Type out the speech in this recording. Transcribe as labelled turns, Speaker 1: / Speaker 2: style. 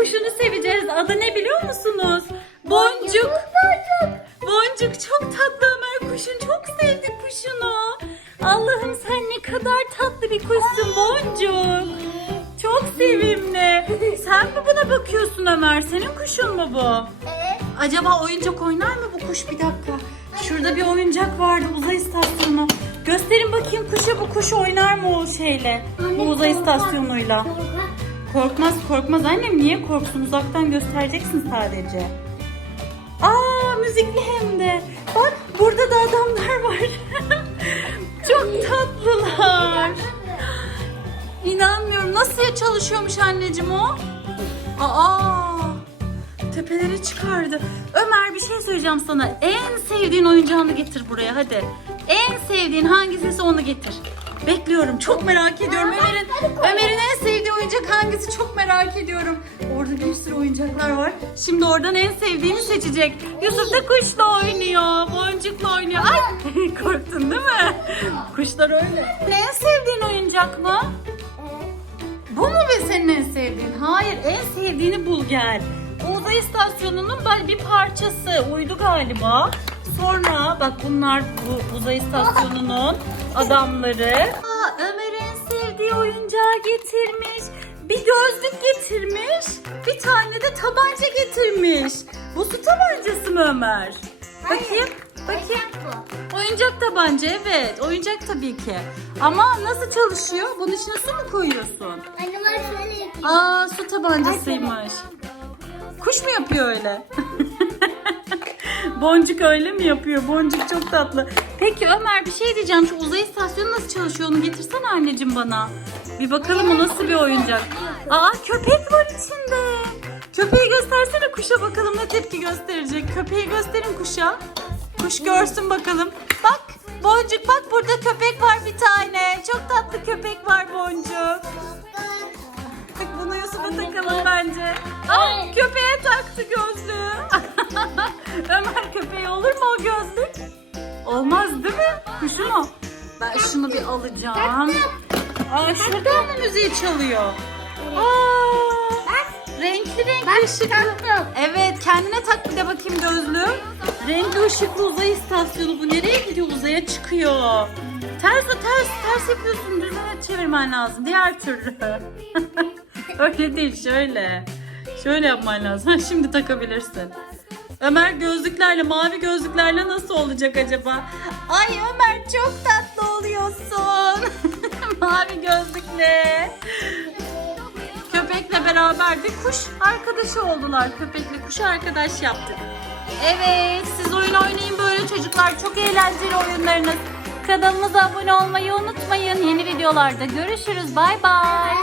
Speaker 1: kuşunu seveceğiz. Adı ne biliyor musunuz? Boncuk. Boncuk çok tatlı Ömer kuşun. Çok sevdik kuşunu. Allah'ım sen ne kadar tatlı bir kuşsun Boncuk. Çok sevimli. Sen mi buna bakıyorsun Ömer? Senin kuşun mu bu?
Speaker 2: Evet.
Speaker 1: Acaba oyuncak oynar mı bu kuş? Bir dakika. Şurada bir oyuncak vardı uzay istasyonu. Gösterin bakayım kuşa bu kuş oynar mı o şeyle? Bu uzay istasyonuyla. Korkmaz korkmaz annem niye korksun uzaktan göstereceksin sadece. Aa müzikli hem de. Bak burada da adamlar var. Çok tatlılar. İnanmıyorum. Nasıl çalışıyormuş anneciğim o? Aa! Tepeleri çıkardı. Ömer bir şey söyleyeceğim sana. En sevdiğin oyuncağını getir buraya hadi. En sevdiğin hangisiyse onu getir. Bekliyorum. Çok merak ediyorum. Ömer'in Ömer'in en sevdiği oyuncak hangisi çok merak ediyorum. Orada bir sürü oyuncaklar var. Şimdi oradan en sevdiğini seçecek. Yusuf da kuşla oynuyor. Boncukla oynuyor. Ay korktun değil mi? Kuşlar öyle. En sevdiğin oyuncak mı? Bu mu be senin en sevdiğin? Hayır, en sevdiğini bul gel. Uzay istasyonunun bir parçası. Uydu galiba. Sonra bak bunlar bu uzay istasyonunun adamları. Aa, Ömer en sevdiği oyuncağı getirmiş. Bir gözlük getirmiş. Bir tane de tabanca getirmiş. Bu su tabancası mı Ömer? Bakayım. Bakayım. Oyuncak tabanca evet. Oyuncak tabii ki. Ama nasıl çalışıyor? Bunun içine su mu koyuyorsun?
Speaker 2: Anne ben şöyle yapayım.
Speaker 1: Aa su tabancasıymış. Kuş mu yapıyor öyle? Boncuk öyle mi yapıyor? Boncuk çok tatlı. Peki Ömer bir şey diyeceğim. Şu uzay istasyonu nasıl çalışıyor? Onu getirsene anneciğim bana. Bir bakalım o nasıl bir oyuncak. Aa köpek var içinde. Köpeği göstersene kuşa bakalım ne tepki gösterecek. Köpeği gösterin kuşa. Kuş görsün bakalım. Bak Boncuk bak burada köpek var bir tane. Çok tatlı köpek var Boncuk. Bunu Yusuf'a takalım bence. Aa, Olmaz değil mi? Kuşun o. Ben şunu bir alacağım. Aa şurada mı müziği çalıyor? Aa, renkli renkli ışıklı. Evet kendine tak bir de bakayım gözlüğü. Renkli ışıklı uzay istasyonu bu nereye gidiyor uzaya çıkıyor. Ters o ters ters yapıyorsun düzene çevirmen lazım diğer türlü. Öyle değil şöyle. Şöyle yapman lazım. Şimdi takabilirsin. Ömer gözlüklerle mavi gözlüklerle nasıl olacak acaba? Ay Ömer çok tatlı oluyorsun. mavi gözlükle. Köpekle beraber de kuş arkadaşı oldular. Köpekle kuş arkadaş yaptık. Evet siz oyun oynayın böyle çocuklar. Çok eğlenceli oyunlarınız. Kanalımıza abone olmayı unutmayın. Yeni videolarda görüşürüz. Bay bay.